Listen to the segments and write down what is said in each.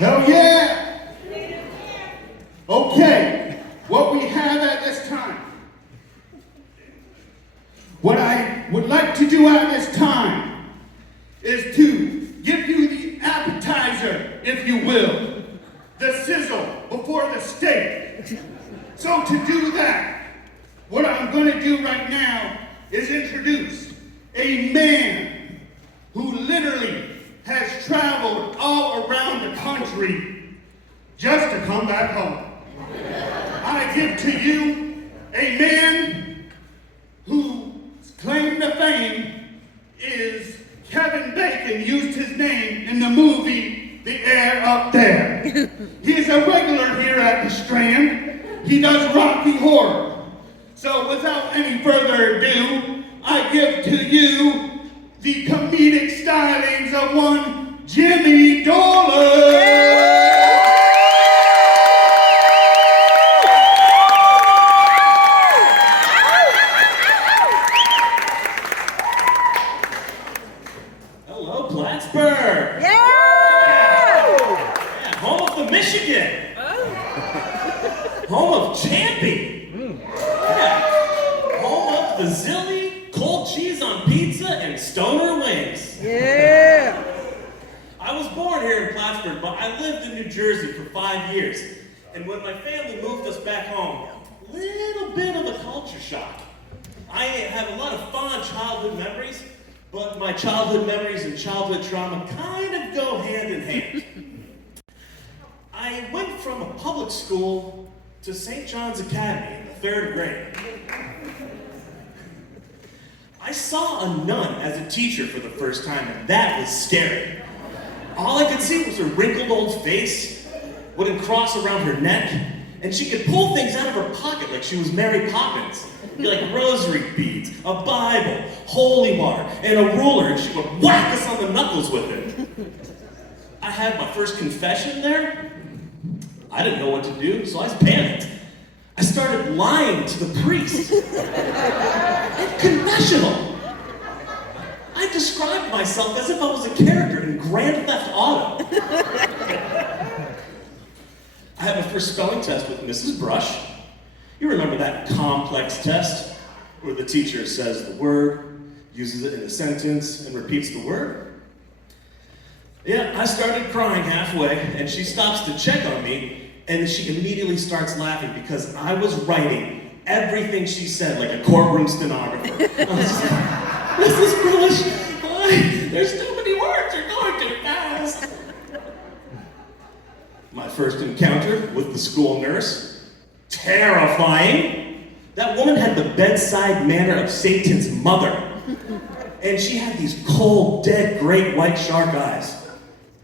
Hell yeah! Okay, what we have at this time. What I would like to do at this time is to give you the appetizer, if you will, the sizzle before the steak. So to do that, what I'm going to do right now is introduce a man who literally has traveled all around the country just to come back home. I give to you a man whose claim to fame is Kevin Bacon used his name in the movie The Air Up There. He's a regular here at the Strand. He does Rocky Horror. So without any further ado, I give to you the comedic stylings of one Jimmy Dolan. Hello, Plattsburgh. Yeah! Yeah, home of the Michigan. Home of Champy. Yeah. Home of the Zilly, cold cheese on pizza, and stoner wings. Yeah! I was born here in Plattsburgh, but I lived in New Jersey for 5 years. And when my family moved us back home, a little bit of a culture shock. I have a lot of fond childhood memories, but my childhood memories and childhood trauma kind of go hand in hand. I went from a public school to St. John's Academy in the 3rd grade. I saw a nun as a teacher for the first time, and that was scary. All I could see was her wrinkled old face, wouldn't cross around her neck, and she could pull things out of her pocket like she was Mary Poppins. It'd be like rosary beads, a Bible, holy water, and a ruler, and she would whack us on the knuckles with it. I had my first confession there. I didn't know what to do, so I panicked. I started lying to the priest. Confessional. I described myself as if I was a character in Grand Theft Auto. I had my first spelling test with Mrs. Brush. You remember that complex test where the teacher says the word, uses it in a sentence, and repeats the word? Yeah, I started crying halfway, and she stops to check on me, and she immediately starts laughing because I was writing everything she said like a courtroom stenographer. I was just like, Mrs. Brush, why? There's too many words, you're going too fast. My first encounter with the school nurse, terrifying. That woman had the bedside manner of Satan's mother. And she had these cold, dead, great white shark eyes.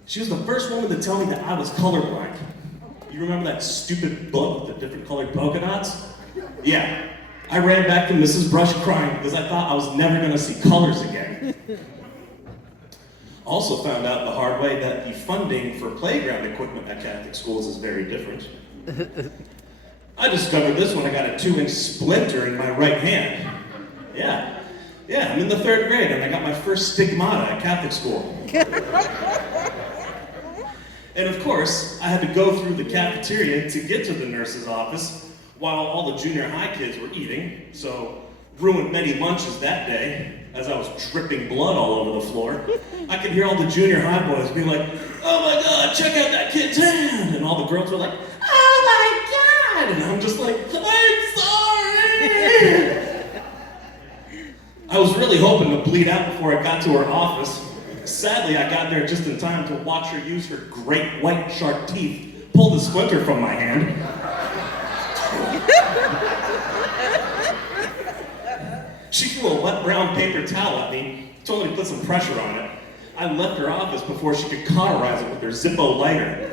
She was the first woman to tell me that I was colorblind. You remember that stupid book with the different colored polka dots? Yeah. I ran back to Mrs. Brush crying because I thought I was never going to see colors again. Also found out the hard way that the funding for playground equipment at Catholic schools is very different. I discovered this when I got a 2-inch splinter in my right hand. Yeah, I'm in the 3rd grade and I got my first stigmata at Catholic school. And of course, I had to go through the cafeteria to get to the nurse's office while all the junior high kids were eating, so ruined many lunches that day as I was dripping blood all over the floor. I could hear all the junior high boys be like, "Oh my God, check out that kid's hand!" And all the girls were like, "Oh my God!" And I'm just like, "I'm sorry!" I was really hoping to bleed out before I got to her office. Sadly, I got there just in time to watch her use her great white shark teeth pull the splinter from my hand. She threw a wet brown paper towel at me, told me to put some pressure on it. I left her office before she could cauterize it with her Zippo lighter.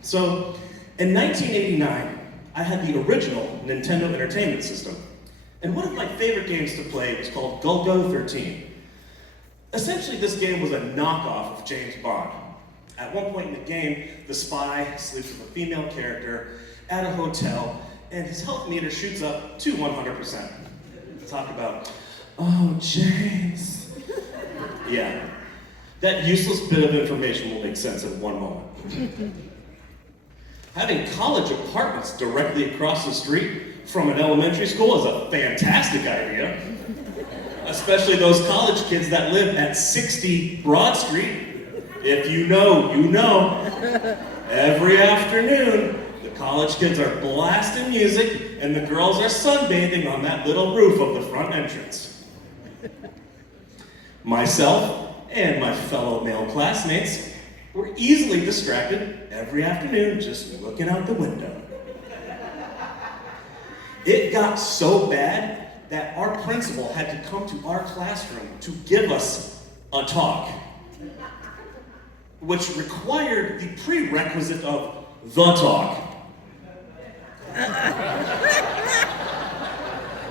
So, in 1989, I had the original Nintendo Entertainment System. And one of my favorite games to play was called Golgo 13. Essentially, this game was a knockoff of James Bond. At one point in the game, the spy sleeps with a female character at a hotel, and his health meter shoots up to 100%. Talk about, oh, James. Yeah. That useless bit of information will make sense in one moment. Having college apartments directly across the street from an elementary school is a fantastic idea. Especially those college kids that live at 60 Broad Street. If you know, you know. Every afternoon, the college kids are blasting music and the girls are sunbathing on that little roof of the front entrance. Myself and my fellow male classmates were easily distracted every afternoon just looking out the window. It got so bad that our principal had to come to our classroom to give us a talk, which required the prerequisite of the talk.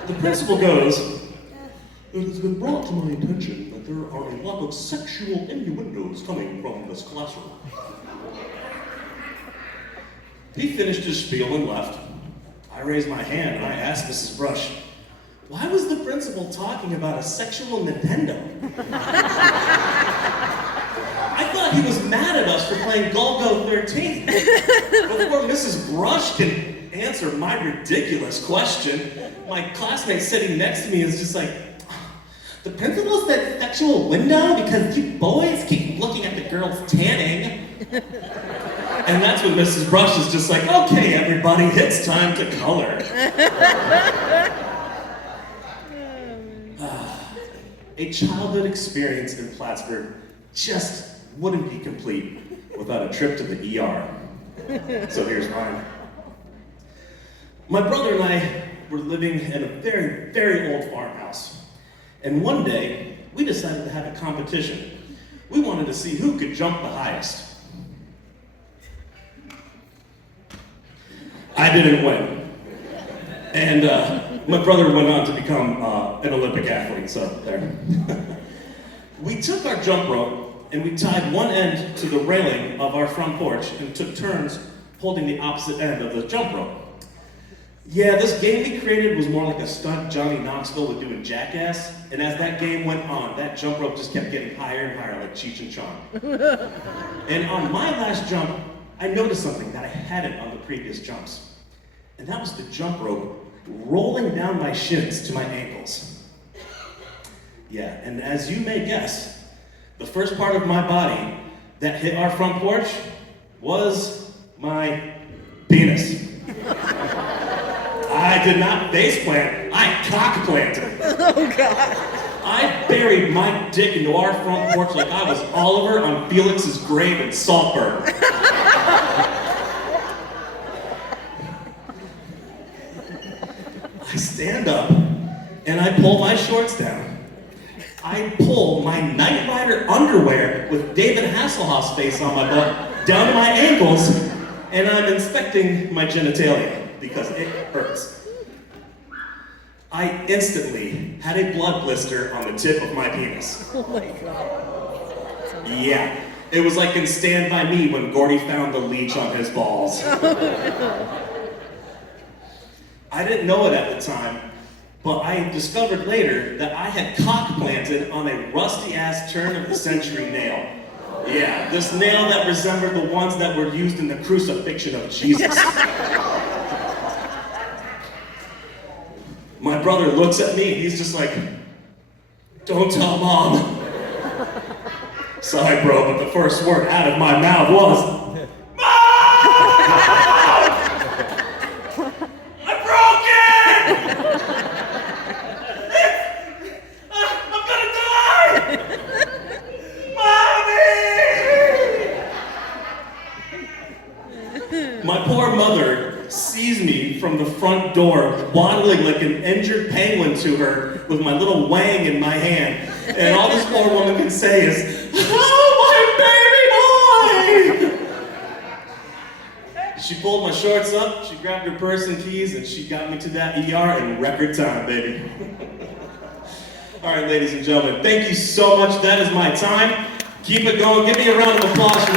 The principal goes, "It has been brought to my attention that there are a lot of sexual innuendos coming from this classroom." He finished his spiel and left. I raised my hand and I asked Mrs. Brush, "Why was the principal talking about a sexual Nintendo?" I thought he was mad at us for playing Golgo 13. Before Mrs. Brush can answer my ridiculous question, my classmate sitting next to me is just like, "The principal said sexual window because you boys keep looking at the girls tanning." And that's when Mrs. Brush is just like, "Okay, everybody, it's time to color." A childhood experience in Plattsburgh just wouldn't be complete without a trip to the ER. So here's mine. My brother and I were living in a very, very old farmhouse. And one day, we decided to have a competition. We wanted to see who could jump the highest. I didn't win. And my brother went on to become an Olympic athlete, so there. We took our jump rope and we tied one end to the railing of our front porch and took turns holding the opposite end of the jump rope. Yeah, this game we created was more like a stunt Johnny Knoxville would do in Jackass, and as that game went on, that jump rope just kept getting higher and higher like Cheech and Chong. And on my last jump, I noticed something that I hadn't on the previous jumps. And that was the jump rope rolling down my shins to my ankles. Yeah, and as you may guess, the first part of my body that hit our front porch was my penis. I did not face plant, I cock planted. Oh God. I buried my dick into our front porch like I was Oliver on Felix's grave in Saltburg. I stand up and I pull my shorts down. I pull my Knight Rider underwear with David Hasselhoff's face on my butt down to my ankles, and I'm inspecting my genitalia because it hurts. I instantly had a blood blister on the tip of my penis. Oh my God. Yeah, it was like in Stand By Me when Gordy found the leech on his balls. I didn't know it at the time, but I discovered later that I had cock planted on a rusty-ass turn-of-the-century nail. Yeah, this nail that resembled the ones that were used in the crucifixion of Jesus. My brother looks at me, he's just like, "Don't tell Mom." Sorry, bro, but the first word out of my mouth was, "Mom! I'm broken! I'm gonna die! Mommy!" My poor mother sees me from the front door, waddling like an injured penguin to her with my little wang in my hand. And all this poor woman can say is, "Oh, my baby boy!" She pulled my shorts up, she grabbed her purse and keys, and she got me to that ER in record time, baby. All right, ladies and gentlemen, thank you so much. That is my time. Keep it going. Give me a round of applause for